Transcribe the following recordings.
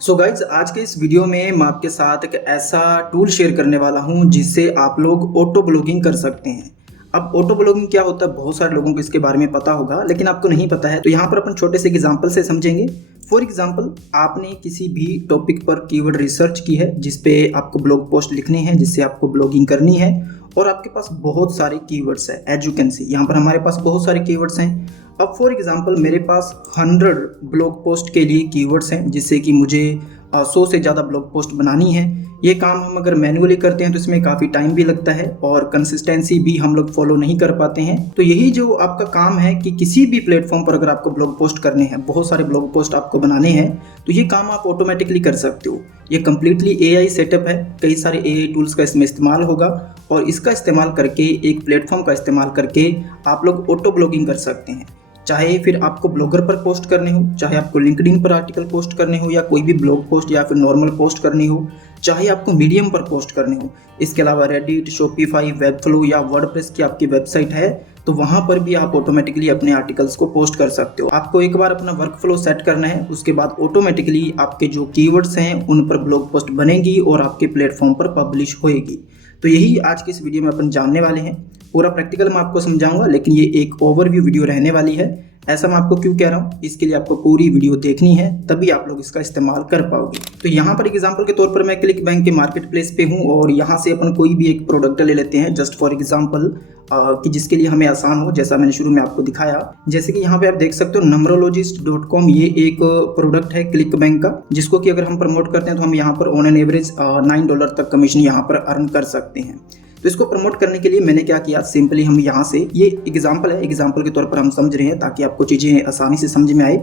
So guys आज के इस वीडियो में मैं आपके साथ एक ऐसा टूल शेयर करने वाला हूं जिससे आप लोग ऑटो ब्लॉगिंग कर सकते हैं। अब ऑटो ब्लॉगिंग क्या होता है, बहुत सारे लोगों को इसके बारे में पता होगा लेकिन आपको नहीं पता है। तो यहाँ पर अपन छोटे से एग्जांपल से समझेंगे। फॉर एग्जांपल, आपने किसी भी टॉपिक पर कीवर्ड रिसर्च की है जिसपे आपको ब्लॉग पोस्ट लिखने हैं, जिससे आपको ब्लॉगिंग करनी है और आपके पास बहुत सारे कीवर्ड्स है। एज यू कैन सी यहाँ पर हमारे पास बहुत सारे कीवर्ड्स हैं। अब फॉर एग्जांपल मेरे पास 100 ब्लॉग पोस्ट के लिए कीवर्ड्स हैं, जिससे कि मुझे 100 से ज़्यादा ब्लॉग पोस्ट बनानी है। ये काम हम अगर मैन्युअली करते हैं तो इसमें काफ़ी टाइम भी लगता है और कंसिस्टेंसी भी हम लोग फॉलो नहीं कर पाते हैं। तो यही जो आपका काम है कि किसी भी प्लेटफॉर्म पर अगर आपको ब्लॉग पोस्ट करने हैं, बहुत सारे ब्लॉग पोस्ट आपको बनाने हैं, तो ये काम आप ऑटोमेटिकली कर सकते हो। ये कम्प्लीटली AI सेटअप है, कई सारे AI टूल्स का इसमें इस्तेमाल होगा और इसका इस्तेमाल करके, एक प्लेटफॉर्म का इस्तेमाल करके आप लोग ऑटो ब्लॉगिंग कर सकते हैं। चाहे फिर आपको ब्लॉगर पर पोस्ट करने हो, चाहे आपको लिंक्डइन पर आर्टिकल पोस्ट करने हो या कोई भी ब्लॉग पोस्ट या फिर नॉर्मल पोस्ट करनी हो, चाहे आपको मीडियम पर पोस्ट करने हो। इसके अलावा रेडिट, शॉपिफाई, वेबफ्लो या वर्डप्रेस की आपकी वेबसाइट है तो वहाँ पर भी आप ऑटोमेटिकली अपने आर्टिकल्स को पोस्ट कर सकते हो। आपको एक बार अपना वर्क फ्लो सेट करना है, उसके बाद ऑटोमेटिकली आपके जो कीवर्ड्स हैं उन पर ब्लॉग पोस्ट बनेगी और आपके प्लेटफॉर्म पर पब्लिश होएगी। तो यही आज की इस वीडियो में अपन जानने वाले हैं। पूरा प्रैक्टिकल मैं आपको समझाऊंगा, लेकिन ये एक ओवरव्यू वीडियो रहने वाली है। ऐसा मैं आपको क्यों कह रहा हूँ, इसके लिए आपको पूरी वीडियो देखनी है, तभी आप लोग इसका इस्तेमाल कर पाओगे। तो यहाँ पर एग्जांपल के तौर पर मैं क्लिक बैंक के मार्केट प्लेस पे हूँ और यहाँ से अपन कोई भी एक प्रोडक्ट ले लेते हैं, जस्ट फॉर एग्जांपल, कि जिसके लिए हमें आसान हो, जैसा मैंने शुरू में आपको दिखाया। जैसे कि यहाँ पे आप देख सकते हो numerologist.com, ये एक प्रोडक्ट है क्लिक बैंक का, जिसको कि अगर हम प्रमोट करते हैं तो हम यहाँ पर ऑन एन एवरेज $9 तक कमीशन यहाँ पर अर्न कर सकते हैं। तो इसको प्रमोट करने के लिए मैंने क्या किया, सिंपली हम यहाँ से, ये एग्जाम्पल है, एग्जाम्पल के तौर पर हम समझ रहे हैं ताकि आपको चीज़ें आसानी से समझ में आए।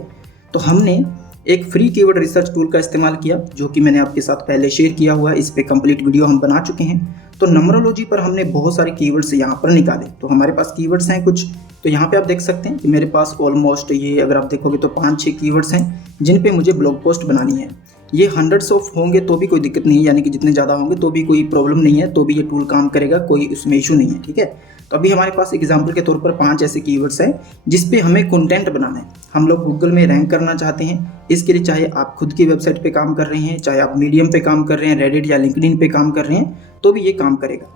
तो हमने एक फ्री कीवर्ड रिसर्च टूल का इस्तेमाल किया, जो कि मैंने आपके साथ पहले शेयर किया हुआ है। इस पे कंप्लीट वीडियो हम बना चुके हैं। तो नंबरोलॉजी पर हमने बहुत सारे कीवर्ड्स यहाँ पर निकाले। तो हमारे पास कीवर्ड्स हैं कुछ, तो यहाँ पे आप देख सकते हैं कि मेरे पास ऑलमोस्ट, ये अगर आप देखोगे तो 5-6 कीवर्ड्स हैं जिन पे मुझे ब्लॉग पोस्ट बनानी है। ये हंड्रेड्स ऑफ होंगे तो भी कोई दिक्कत नहीं है, यानी कि जितने ज़्यादा होंगे तो भी कोई प्रॉब्लम नहीं है, तो भी ये टूल काम करेगा, कोई उसमें इशू नहीं है। ठीक है, तो अभी हमारे पास एग्जाम्पल के तौर पर 5 ऐसे कीवर्ड्स हैं जिसपे हमें कंटेंट बनाना है। हम लोग गूगल में रैंक करना चाहते हैं। इसके लिए चाहे आप खुद की वेबसाइट पे काम कर रहे हैं, चाहे आप मीडियम पे काम कर रहे हैं, रेडिट या लिंक्डइन पे काम कर रहे हैं, तो भी ये काम करेगा।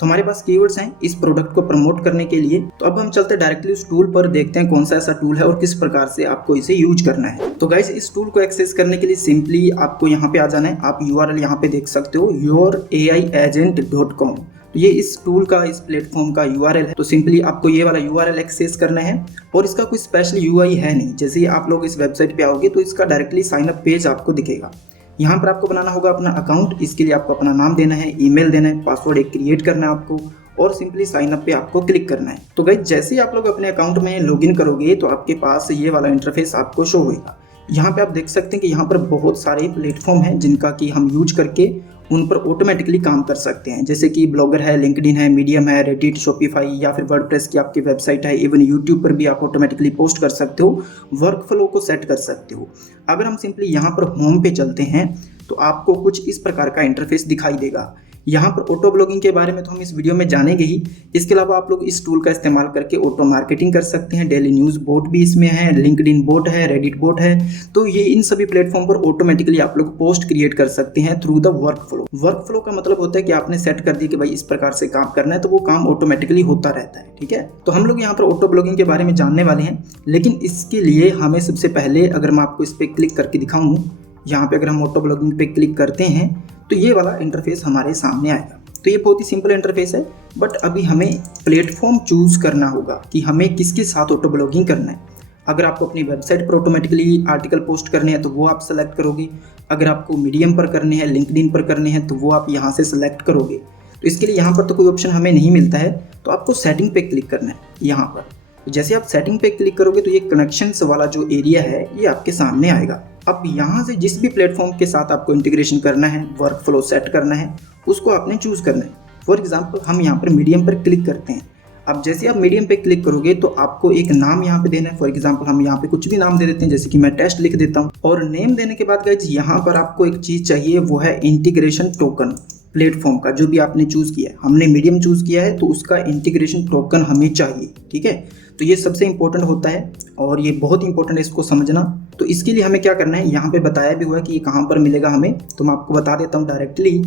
तो हमारे पास कीवर्ड्स हैं इस प्रोडक्ट को प्रमोट करने के लिए। तो अब हम चलते हैं डायरेक्टली उस टूल पर, देखते हैं कौन सा ऐसा टूल है और किस प्रकार से आपको इसे यूज करना है। तो गाइस, इस टूल को एक्सेस करने के लिए सिंपली आपको यहाँ पे आ जाना है। आप URL यहाँ पे देख सकते हो, youraiagent.com। तो ये इस टूल का, इस प्लेटफॉर्म का URL है। तो सिंपली आपको ये वाला URL एक्सेस करना है और इसका कोई स्पेशल UI है नहीं। जैसे ही आप लोग इस वेबसाइट पे आओगे तो इसका डायरेक्टली साइन अप पेज आपको दिखेगा। यहाँ पर आपको बनाना होगा अपना अकाउंट। इसके लिए आपको अपना नाम देना है, ईमेल देना है, पासवर्ड एक क्रिएट करना है आपको और सिंपली साइन अप पे आपको क्लिक करना है। तो गाइस, जैसे ही आप लोग अपने अकाउंट में लॉगिन करोगे तो आपके पास ये वाला इंटरफेस आपको शो होगा। यहाँ पे आप देख सकते हैं कि यहाँ पर बहुत सारे प्लेटफॉर्म हैं जिनका कि हम यूज करके उन पर ऑटोमेटिकली काम कर सकते हैं। जैसे कि ब्लॉगर है, लिंक्डइन है, मीडियम है, रेडिट, शॉपिफाई या फिर वर्डप्रेस की आपकी वेबसाइट है। इवन यूट्यूब पर भी आप ऑटोमेटिकली पोस्ट कर सकते हो, वर्क फ्लो को सेट कर सकते हो। अगर हम सिंपली यहाँ पर होम पे चलते हैं तो आपको कुछ इस प्रकार का इंटरफेस दिखाई देगा। यहाँ पर ऑटो ब्लॉगिंग के बारे में तो हम इस वीडियो में जानेंगे ही। इसके अलावा आप लोग इस टूल का इस्तेमाल करके ऑटो मार्केटिंग कर सकते हैं। डेली न्यूज़ बोट भी इसमें है, लिंक्डइन बोट है, रेडिट बोट है। तो ये इन सभी प्लेटफॉर्म पर ऑटोमेटिकली आप लोग पोस्ट क्रिएट कर सकते हैं through the work flow. Work flow का मतलब होता है कि आपने सेट कर दी कि भाई इस प्रकार से काम करना है, तो वो काम ऑटोमेटिकली होता रहता है। ठीक है, तो हम लोग यहाँ पर ऑटो ब्लॉगिंग के बारे में जानने वाले हैं, लेकिन इसके लिए हमें सबसे पहले, अगर मैं आपको इस पर क्लिक करके दिखाऊँ, यहाँ पे अगर हम ऑटो ब्लॉगिंग पे क्लिक करते हैं तो ये वाला इंटरफेस हमारे सामने आएगा। तो ये बहुत ही सिंपल इंटरफेस है, बट अभी हमें प्लेटफॉर्म चूज करना होगा कि हमें किसके साथ ऑटो ब्लॉगिंग करना है। अगर आपको अपनी वेबसाइट पर ऑटोमेटिकली आर्टिकल पोस्ट करने हैं तो वो आप सेलेक्ट करोगे। अगर आपको मीडियम पर करने हैं, लिंक्डइन पर करने हैं, तो वो आप यहाँ से सेलेक्ट करोगे। तो इसके लिए यहाँ पर तो कोई ऑप्शन हमें नहीं मिलता है, तो आपको सेटिंग पे क्लिक करना है। यहाँ पर जैसे आप सेटिंग पे क्लिक करोगे तो ये कनेक्शंस वाला जो एरिया है ये आपके सामने आएगा। अब यहाँ से जिस भी प्लेटफॉर्म के साथ आपको इंटीग्रेशन करना है, वर्क फ्लो सेट करना है, उसको आपने चूज करना है। फॉर एग्जांपल, हम यहाँ पर मीडियम पर क्लिक करते हैं। अब जैसे आप मीडियम पे क्लिक करोगे तो आपको एक नाम यहाँ पे देना है। फॉर एग्जांपल, हम यहाँ पे कुछ भी नाम दे देते हैं, जैसे कि मैं टेस्ट लिख देता हूँ। और नेम देने के बाद गाइस, यहाँ पर आपको एक चीज़ चाहिए, वो है इंटीग्रेशन टोकन। प्लेटफॉर्म का जो भी आपने चूज किया है, हमने मीडियम चूज किया है तो उसका इंटीग्रेशन टोकन हमें चाहिए। ठीक है, तो ये सबसे इंपॉर्टेंट होता है और ये बहुत इंपॉर्टेंट है इसको समझना। तो इसके लिए हमें क्या करना है, यहाँ पे बताया भी हुआ है कि ये कहाँ पर मिलेगा हमें, तो मैं आपको बता देता हूँ डायरेक्टली।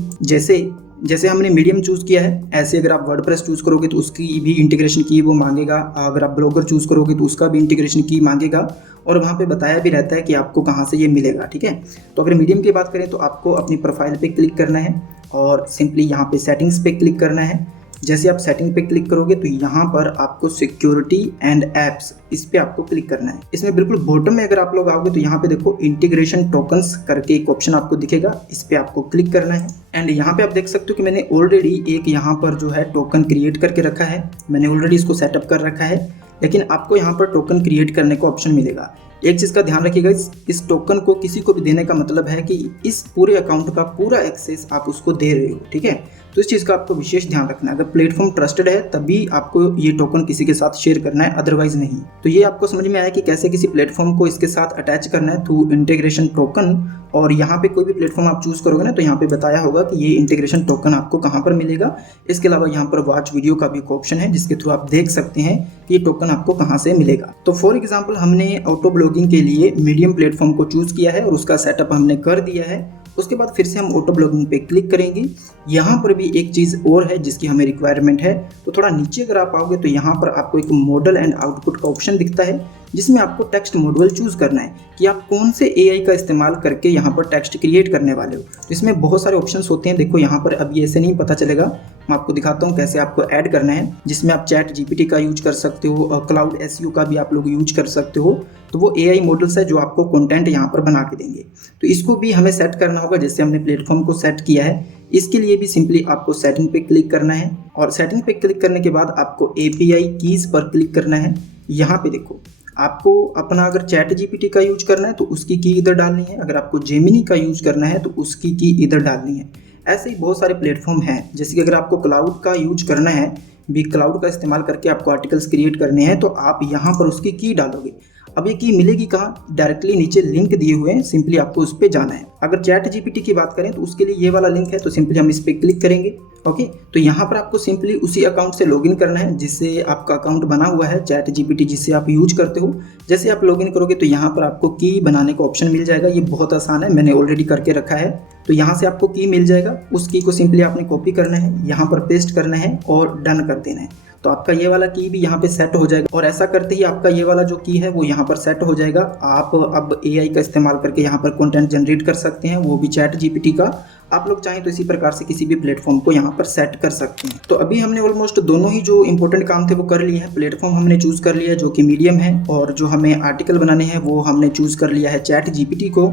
जैसे हमने मीडियम चूज़ किया है, ऐसे अगर आप वर्डप्रेस चूज़ करोगे तो उसकी भी इंटीग्रेशन की वो मांगेगा। अगर आप ब्लॉगर चूज़ करोगे तो उसका भी इंटीग्रेशन की मांगेगा, और वहाँ पे बताया भी रहता है कि आपको कहाँ से ये मिलेगा, ठीक है। तो अगर मीडियम की बात करें तो आपको अपनी प्रोफाइल पे क्लिक करना है और सिंपली यहाँ पे सेटिंग्स पे क्लिक करना है। जैसे आप सेटिंग पे क्लिक करोगे तो यहाँ पर आपको सिक्योरिटी एंड एप्स, इस पे आपको क्लिक करना है। इसमें बिल्कुल बॉटम में अगर आप लोग आओगे तो यहाँ पे देखो इंटीग्रेशन टोकन्स करके एक ऑप्शन आपको दिखेगा, इस पे आपको क्लिक करना है। एंड यहाँ पे आप देख सकते हो कि मैंने ऑलरेडी एक यहाँ पर जो है टोकन क्रिएट करके रखा है, मैंने ऑलरेडी इसको सेटअप कर रखा है। लेकिन आपको यहाँ पर टोकन क्रिएट करने का ऑप्शन मिलेगा। एक चीज़ का ध्यान रखिएगा, इस टोकन को किसी को भी देने का मतलब है कि इस पूरे अकाउंट का पूरा एक्सेस आप उसको दे रहे हो, ठीक है। तो इस चीज़ का आपको विशेष ध्यान रखना है। अगर प्लेटफॉर्म ट्रस्टेड है तभी आपको ये टोकन किसी के साथ शेयर करना है, अदरवाइज नहीं। तो ये आपको समझ में आया कि कैसे किसी प्लेटफॉर्म को इसके साथ अटैच करना है थ्रू इंटीग्रेशन टोकन। और यहाँ पे कोई भी प्लेटफॉर्म आप चूज़ करोगे ना तो यहाँ पे बताया होगा कि ये इंटीग्रेशन टोकन आपको कहाँ पर मिलेगा। इसके अलावा यहाँ पर वॉच वीडियो का भी एक ऑप्शन है जिसके थ्रू आप देख सकते हैं कि ये टोकन आपको कहाँ से मिलेगा। तो फॉर एग्जाम्पल हमने ऑटो ब्लॉगिंग के लिए मीडियम प्लेटफॉर्म को चूज़ किया है और उसका सेटअप हमने कर दिया है। उसके बाद फिर से हम ऑटो ब्लॉगिंग पे क्लिक करेंगे। यहाँ पर भी एक चीज़ और है जिसकी हमें रिक्वायरमेंट है, तो थोड़ा नीचे अगर आप आओगे तो यहाँ पर आपको एक मॉडल एंड आउटपुट का ऑप्शन दिखता है जिसमें आपको टेक्स्ट मॉड्यूल चूज़ करना है कि आप कौन से एआई का इस्तेमाल करके यहाँ पर टेक्स्ट क्रिएट करने वाले हो। तो इसमें बहुत सारे ऑप्शंस होते हैं, देखो यहाँ पर अभी ऐसे नहीं पता चलेगा, मैं आपको दिखाता हूँ कैसे आपको ऐड करना है। जिसमें आप चैट जीपीटी का यूज कर सकते हो और क्लाउड एसईओ का भी आप लोग यूज कर सकते हो। तो वो एआई मॉडल्स है जो आपको कंटेंट यहाँ पर बना के देंगे। तो इसको भी हमें सेट करना होगा जैसे हमने प्लेटफॉर्म को सेट किया है। इसके लिए भी सिंपली आपको सेटिंग पे क्लिक करना है और सेटिंग पे क्लिक करने के बाद आपको एपीआई कीज़ पर क्लिक करना है। यहाँ पे देखो आपको अपना अगर चैट जीपीटी का यूज करना है तो उसकी की इधर डालनी है, अगर आपको जेमिनी का यूज करना है तो उसकी की इधर डालनी है। ऐसे ही बहुत सारे प्लेटफॉर्म हैं, जैसे कि अगर आपको क्लाउड का यूज करना है, भी क्लाउड का इस्तेमाल करके आपको आर्टिकल्स क्रिएट करने हैं तो आप यहाँ पर उसकी की डालोगे। अब ये की मिलेगी कहाँ, डायरेक्टली नीचे लिंक दिए हुए हैं, सिंपली आपको उस पर जाना है। अगर चैट जीपीटी की बात करें तो उसके लिए ये वाला लिंक है, तो सिंपली हम इस पर क्लिक करेंगे। ओके, तो यहाँ पर आपको सिंपली उसी अकाउंट से लॉगिन करना है जिससे आपका अकाउंट बना हुआ है चैट जीपीटी जिससे आप यूज करते हो। जैसे आप लॉगिन करोगे तो यहाँ पर आपको की बनाने का ऑप्शन मिल जाएगा। ये बहुत आसान है, मैंने ऑलरेडी करके रखा है। तो यहाँ से आपको की मिल जाएगा, उस की को सिंपली आपने कॉपी करना है, यहाँ पर पेस्ट करना है और डन कर देना है। तो आपका ये वाला की भी यहाँ पे सेट हो जाएगा और ऐसा करते ही आपका ये वाला जो की है वो यहाँ पर सेट हो जाएगा। आप अब एआई का इस्तेमाल करके यहाँ पर कंटेंट जनरेट कर सकते हैं, वो भी चैट जीपीटी का। आप लोग चाहें तो इसी प्रकार से किसी भी प्लेटफॉर्म को यहाँ पर सेट कर सकते हैं। तो अभी हमने ऑलमोस्ट दोनों ही जो इंपॉर्टेंट काम थे वो कर लिए हैं। प्लेटफॉर्म हमने चूज़ कर लिया है जो कि मीडियम है, और जो हमें आर्टिकल बनाने हैं वो हमने चूज़ कर लिया है चैट जीपीटी को।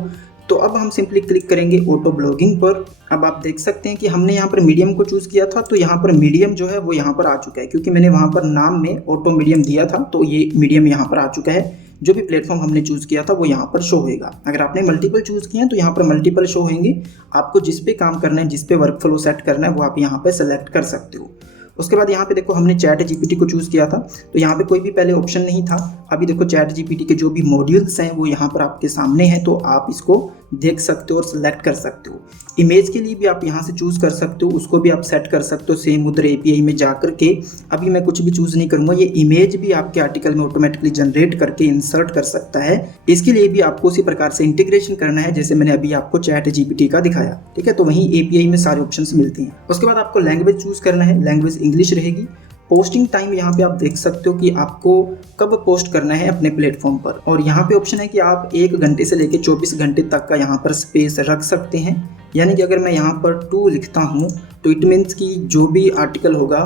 तो अब हम सिंपली क्लिक करेंगे ऑटो ब्लॉगिंग पर। अब आप देख सकते हैं कि हमने यहाँ पर मीडियम को चूज़ किया था, तो यहाँ पर मीडियम जो है वो यहाँ पर आ चुका है, क्योंकि मैंने वहाँ पर नाम में ऑटो मीडियम दिया था, तो ये मीडियम यहाँ पर आ चुका है। जो भी प्लेटफॉर्म हमने चूज़ किया था वो यहाँ पर शो होगा। अगर आपने मल्टीपल चूज़ किए हैं तो यहाँ पर मल्टीपल शो होंगे। आपको जिस पे काम करना है, जिस पे वर्क फ्लो सेट करना है, वो आप यहाँ पे सेलेक्ट कर सकते हो। उसके बाद यहाँ पे देखो हमने चैट जीपीटी को चूज़ किया था, तो यहाँ पे कोई भी पहले ऑप्शन नहीं था। अभी देखो चैट जीपीटी के जो भी मॉड्यूल्स हैं वो यहाँ पर आपके सामने हैं, तो आप इसको देख सकते हो और सिलेक्ट कर सकते हो। इमेज के लिए भी आप यहाँ से चूज़ कर सकते हो, उसको भी आप सेट कर सकते हो सेम उधर एपीआई में जा करके। अभी मैं कुछ भी चूज़ नहीं करूँगा, ये इमेज भी आपके आर्टिकल में ऑटोमेटिकली जनरेट करके इंसर्ट कर सकता है। इसके लिए भी आपको उसी प्रकार से इंटीग्रेशन करना है जैसे मैंने अभी आपको चैट जीपीटी का दिखाया, ठीक है। तो वहीं एपीआई में सारे ऑप्शंस मिलते हैं। उसके बाद आपको लैंग्वेज चूज़ करना है, लैंग्वेज इंग्लिश रहेगी। पोस्टिंग टाइम यहाँ पे आप देख सकते हो कि आपको कब पोस्ट करना है अपने प्लेटफॉर्म पर, और यहाँ पे ऑप्शन है कि आप 1 घंटे से लेकर 24 घंटे तक का यहाँ पर स्पेस रख सकते हैं। यानी कि अगर मैं यहाँ पर 2 लिखता हूँ तो इट मीन्स कि जो भी आर्टिकल होगा,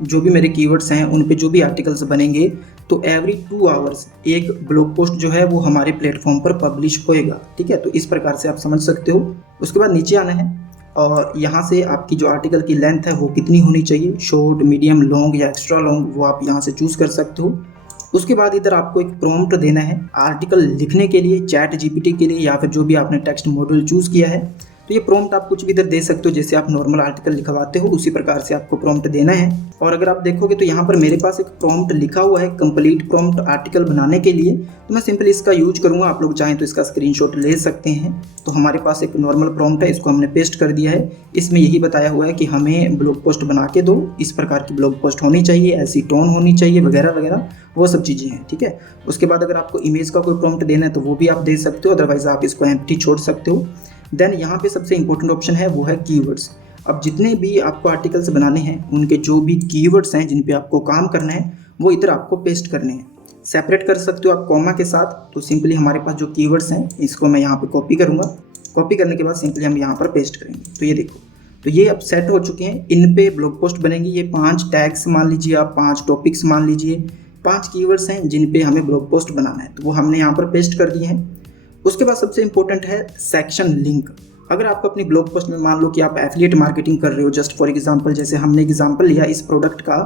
जो भी मेरे कीवर्ड्स हैं उन पे जो भी आर्टिकल्स बनेंगे, तो एवरी 2 आवर्स एक ब्लॉग पोस्ट जो है वो हमारे प्लेटफॉर्म पर पब्लिश होएगा, ठीक है। तो इस प्रकार से आप समझ सकते हो। उसके बाद नीचे आना है और यहाँ से आपकी जो आर्टिकल की लेंथ है वो कितनी होनी चाहिए, शॉर्ट, मीडियम, लॉन्ग या एक्स्ट्रा लॉन्ग, वो आप यहाँ से चूज़ कर सकते हो। उसके बाद इधर आपको एक प्रॉम्प्ट देना है आर्टिकल लिखने के लिए, चैट जीपीटी के लिए या फिर जो भी आपने टेक्स्ट मॉड्यूल चूज़ किया है। तो ये प्रॉम्प्ट आप कुछ भी इधर दे सकते हो, जैसे आप नॉर्मल आर्टिकल लिखवाते हो उसी प्रकार से आपको प्रॉम्प्ट देना है। और अगर आप देखोगे तो यहाँ पर मेरे पास एक प्रॉम्प्ट लिखा हुआ है कंप्लीट प्रॉम्प्ट आर्टिकल बनाने के लिए, तो मैं सिंपली इसका यूज करूँगा। आप लोग चाहें तो इसका स्क्रीनशॉट ले सकते हैं। तो हमारे पास एक नॉर्मल प्रॉम्प्ट है, इसको हमने पेस्ट कर दिया है। इसमें यही बताया हुआ है कि हमें ब्लॉग पोस्ट बना के दो, इस प्रकार की ब्लॉग पोस्ट होनी चाहिए, ऐसी टोन होनी चाहिए वगैरह वगैरह, वो सब चीज़ें हैं, ठीक है। उसके बाद अगर आपको इमेज का कोई प्रॉम्प्ट देना है तो वो भी आप दे सकते हो, अदरवाइज आप इसको एम्प्टी छोड़ सकते हो। देन यहाँ पे सबसे इंपॉर्टेंट ऑप्शन है वो है कीवर्ड्स। अब जितने भी आपको आर्टिकल्स बनाने हैं उनके जो भी कीवर्ड्स हैं जिन पे आपको काम करना है वो इधर आपको पेस्ट करने हैं। सेपरेट कर सकते हो आप कॉमा के साथ। तो सिंपली हमारे पास जो कीवर्ड्स हैं इसको मैं यहाँ पे कॉपी करूँगा। कॉपी करने के बाद सिंपली हम यहाँ पर पेस्ट करेंगे। तो ये देखो, तो ये अब सेट हो चुके हैं। इन पे ब्लॉग पोस्ट बनेंगी। ये 5 टैग्स मान लीजिए आप, 5 टॉपिक्स मान लीजिए, 5 कीवर्ड्स हैं जिन पे हमें ब्लॉग पोस्ट बनाना है, तो वो हमने यहाँ पर पेस्ट कर दिए हैं। उसके बाद सबसे इंपॉर्टेंट है सेक्शन लिंक। अगर आपको अपनी ब्लॉग पोस्ट में मान लो कि आप एफिलिएट मार्केटिंग कर रहे हो, जस्ट फॉर एग्जांपल जैसे हमने एग्जांपल लिया इस प्रोडक्ट का,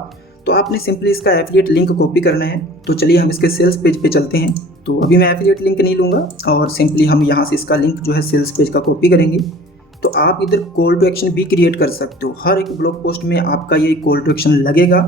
तो आपने सिंपली इसका एफिलिएट लिंक कॉपी करना है। तो चलिए हम इसके सेल्स पेज पे चलते हैं। तो अभी मैं एफिलिएट लिंक नहीं लूँगा और सिंपली हम यहाँ से इसका लिंक जो है सेल्स पेज का कॉपी करेंगे। तो आप इधर कॉल टू एक्शन भी क्रिएट कर सकते हो। हर एक ब्लॉग पोस्ट में आपका ये कॉल टू एक्शन लगेगा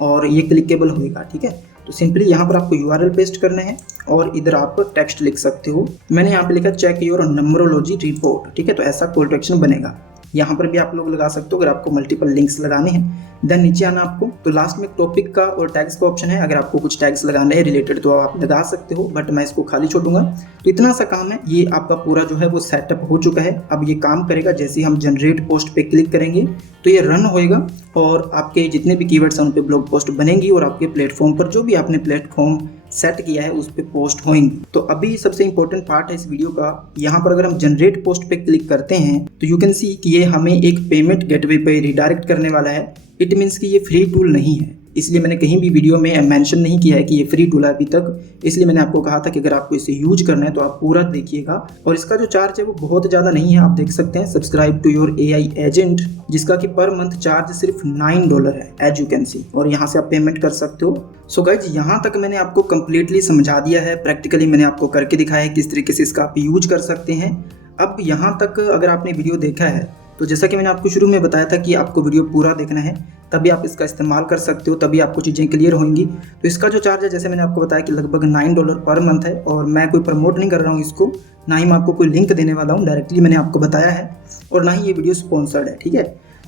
और ये क्लिकेबल होएगा, ठीक है। तो सिंपली यहाँ पर आपको URL पेस्ट करना है और इधर आप टेक्स्ट लिख सकते हो। मैंने यहाँ पे लिखा चेक योर नंबरोलॉजी रिपोर्ट, ठीक है। तो ऐसा कॉल टू एक्शन बनेगा। यहाँ पर भी आप लोग लगा सकते हो अगर आपको मल्टीपल लिंक्स लगाने हैं। देन नीचे आना आपको, तो लास्ट में टॉपिक का और टैग्स का ऑप्शन है। अगर आपको कुछ टैग्स लगाने हैं रिलेटेड तो आप लगा सकते हो, बट मैं इसको खाली छोड़ूंगा। तो इतना सा काम है। ये आपका पूरा जो है वो सेटअप हो चुका है। अब ये काम करेगा, जैसे ही हम जनरेट पोस्ट पे क्लिक करेंगे तो ये रन होएगा और आपके जितने भी कीवर्ड्स हैं उन पे ब्लॉग पोस्ट बनेंगी और आपके प्लेटफॉर्म पर जो भी आपने प्लेटफॉर्म सेट किया है उस पे पोस्ट होंगी। तो अभी सबसे इंपॉर्टेंट पार्ट है इस वीडियो का। यहाँ पर अगर हम जनरेट पोस्ट पे क्लिक करते हैं तो यू कैन सी कि ये हमें एक पेमेंट गेटवे पे रिडायरेक्ट करने वाला है। इट मीन्स कि ये फ्री टूल नहीं है, इसलिए मैंने कहीं भी वीडियो में मेंशन नहीं किया है कि ये फ्री टूल है अभी तक। इसलिए मैंने आपको कहा था कि अगर आपको इसे यूज करना है तो आप पूरा देखिएगा। और इसका जो चार्ज है वो बहुत ज़्यादा नहीं है। आप देख सकते हैं subscribe to your AI agent, जिसका कि पर मंथ चार्ज सिर्फ $9 है, एज यू कैन सी। और यहाँ से आप पेमेंट कर सकते हो। सो गाइज, यहाँ तक मैंने आपको कंप्लीटली समझा दिया है। प्रैक्टिकली मैंने आपको करके दिखाया है किस तरीके से इसका आप यूज कर सकते हैं। अब यहाँ तक अगर आपने वीडियो देखा है तो जैसा कि मैंने आपको शुरू में बताया था कि आपको वीडियो पूरा देखना है, तभी आप इसका इस्तेमाल कर सकते हो, तभी आपको चीज़ें क्लियर होंगी। तो इसका जो चार्ज है, जैसे मैंने आपको बताया कि लगभग $9 पर मंथ है। और मैं कोई प्रमोट नहीं कर रहा हूँ इसको, ना ही मैं आपको कोई लिंक देने वाला हूँ, डायरेक्टली मैंने आपको बताया है। और ना ही ये वीडियो स्पॉन्सर्ड है, ठीक है।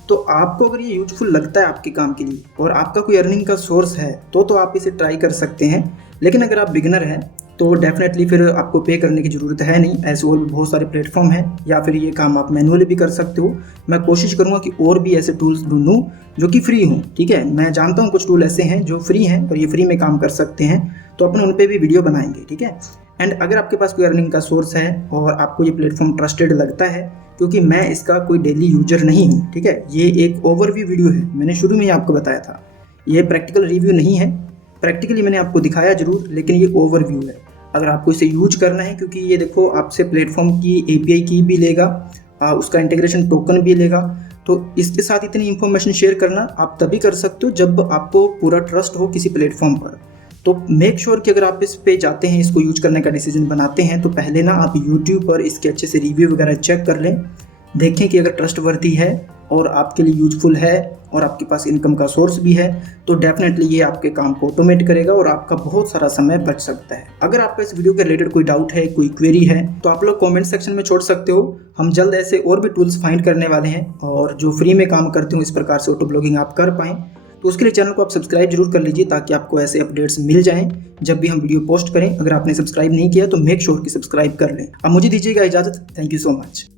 तो आपको अगर ये यूजफुल लगता है आपके काम के लिए और आपका कोई अर्निंग का सोर्स है तो आप इसे ट्राई कर सकते हैं। लेकिन अगर आप बिगिनर हैं तो डेफिनेटली फिर आपको पे करने की ज़रूरत है नहीं। ऐसे और भी बहुत सारे प्लेटफॉर्म हैं, या फिर ये काम आप मैनुअली भी कर सकते हो। मैं कोशिश करूँगा कि और भी ऐसे टूल्स ढूंढूँ जो कि फ्री हों, ठीक है। मैं जानता हूँ कुछ टूल ऐसे हैं जो फ्री हैं और ये फ्री में काम कर सकते हैं, तो अपन उन पर भी वीडियो बनाएंगे, ठीक है। एंड अगर आपके पास कोई अर्निंग का सोर्स है और आपको ये प्लेटफॉर्म ट्रस्टेड लगता है, क्योंकि मैं इसका कोई डेली यूजर नहीं हूँ, ठीक है। ये एक ओवरव्यू वीडियो है, मैंने शुरू में ही आपको बताया था। ये प्रैक्टिकल रिव्यू नहीं है। प्रैक्टिकली मैंने आपको दिखाया जरूर, लेकिन ये ओवरव्यू है। अगर आपको इसे यूज करना है, क्योंकि ये देखो आपसे प्लेटफॉर्म की API की भी लेगा, उसका इंटीग्रेशन टोकन भी लेगा। तो इसके साथ इतनी इन्फॉर्मेशन शेयर करना आप तभी कर सकते हो जब आपको पूरा ट्रस्ट हो किसी प्लेटफॉर्म पर। तो मेक श्योर कि अगर आप इस पे जाते हैं, इसको यूज करने का डिसीजन बनाते हैं, तो पहले ना आप YouTube पर इसके अच्छे से रिव्यू वगैरह चेक कर लें। देखें कि अगर ट्रस्टवर्दी है और आपके लिए यूजफुल है और आपके पास इनकम का सोर्स भी है, तो डेफिनेटली ये आपके काम को ऑटोमेट करेगा और आपका बहुत सारा समय बच सकता है। अगर आपका इस वीडियो के रिलेटेड कोई डाउट है, कोई क्वेरी है, तो आप लोग कमेंट सेक्शन में छोड़ सकते हो। हम जल्द ऐसे और भी टूल्स फाइंड करने वाले हैं और जो फ्री में काम करते हो, इस प्रकार से ऑटो ब्लॉगिंग आप कर पाएँ। तो उसके लिए चैनल को आप सब्सक्राइब जरूर कर लीजिए, ताकि आपको ऐसे अपडेट्स मिल जाएं जब भी हम वीडियो पोस्ट करें। अगर आपने सब्सक्राइब नहीं किया तो मेक श्योर कि सब्सक्राइब कर लें। अब मुझे दीजिएगा इजाज़त। Thank you so much.